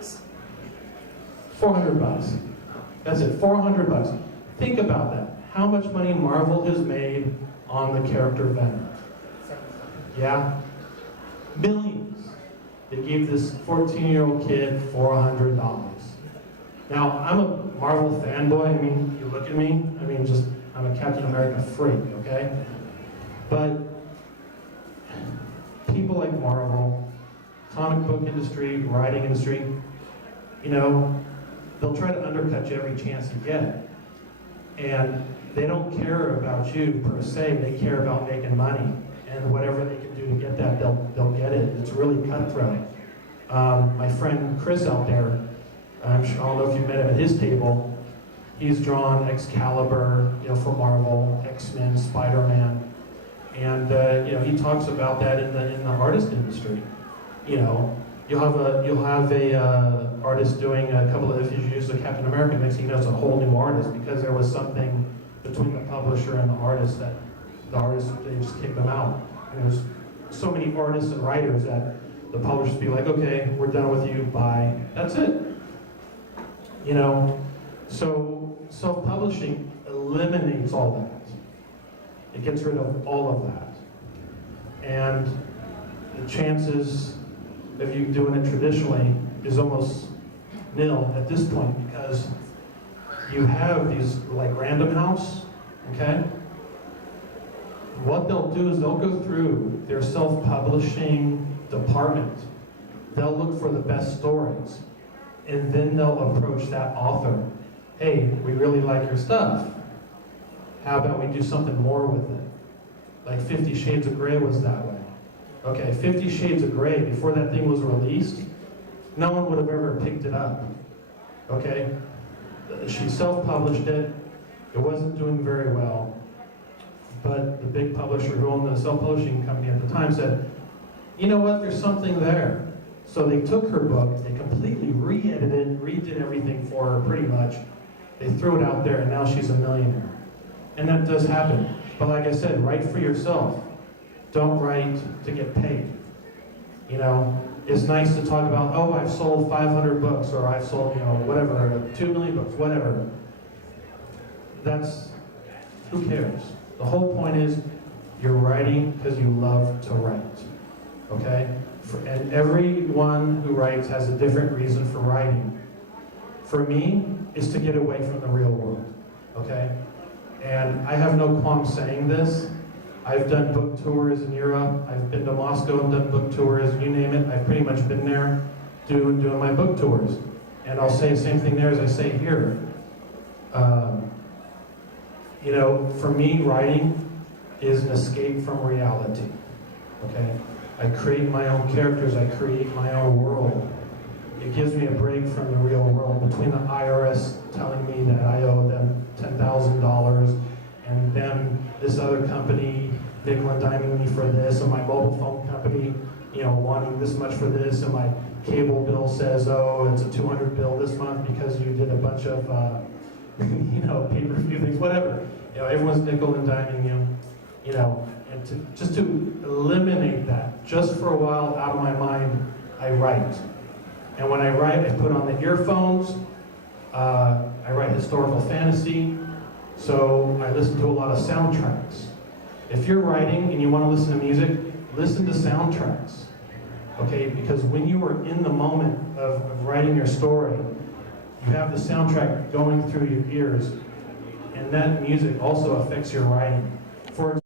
bucks. 400 bucks. That's it, 400 bucks. Think about that. How much money Marvel has made on the character Venom? Yeah? Millions. They gave this 14-year-old kid $400. Now, I'm a Marvel fanboy. I mean, you look at me, I mean, I'm a Captain America freak, okay? But people like Marvel, comic book industry, writing industry, you know, they'll try to undercut you every chance you get. And they don't care about you per se, they care about making money. And whatever they can do to get that, they'll get it. It's really cutthroat. My friend Chris out there, I don't know if you met him at his table, he's drawn Excalibur, you know, for Marvel, X-Men, Spider-Man. And you know, he talks about that in the artist industry. You know, you'll have a artist doing a couple of issues of Captain America. Next thing you know, it's a whole new artist because there was something between the publisher and the artist that the artist, they just kicked them out. And there's so many artists and writers that the publishers be like, okay, we're done with you, bye. That's it. You know, so self-publishing eliminates all that. It gets rid of all of that. And the chances of you doing it traditionally is almost nil at this point because you have these like Random House, okay? What they'll do is they'll go through their self-publishing department. They'll look for the best stories and then they'll approach that author. Hey, we really like your stuff. How about we do something more with it? Like 50 Shades of Grey was that way. Okay, 50 Shades of Grey, before that thing was released, no one would have ever picked it up. Okay? She self-published it. It wasn't doing very well. But the big publisher who owned the self-publishing company at the time said, you know what, there's something there. So they took her book, they completely re-edited, redid everything for her pretty much. They threw it out there and now she's a millionaire. And that does happen. But like I said, write for yourself. Don't write to get paid. You know, it's nice to talk about, oh, I've sold 500 books, or I've sold, you know, whatever, 2 million books, whatever. Who cares? The whole point is, you're writing because you love to write, okay? And everyone who writes has a different reason for writing. For me, is to get away from the real world, okay? And I have no qualm saying this. I've done book tours in Europe. I've been to Moscow and done book tours, you name it. I've pretty much been there doing my book tours. And I'll say the same thing there as I say here. You know, for me, writing is an escape from reality, okay? I create my own characters, I create my own world. It gives me a break from the real world, between the IRS telling me that I owe them $10,000 and then this other company nickel and diming me for this, and my mobile phone company, you know, wanting this much for this, and my cable bill says, oh, it's a $200 bill this month because you did a bunch of, you know, pay-per-view things, whatever. You know, everyone's nickel and diming you, you know, and just to eliminate that, just for a while out of my mind, I write. And when I write, I put on the earphones, I write historical fantasy, so I listen to a lot of soundtracks. If you're writing and you want to listen to music, listen to soundtracks, okay? Because when you are in the moment of writing your story, you have the soundtrack going through your ears, and that music also affects your writing. For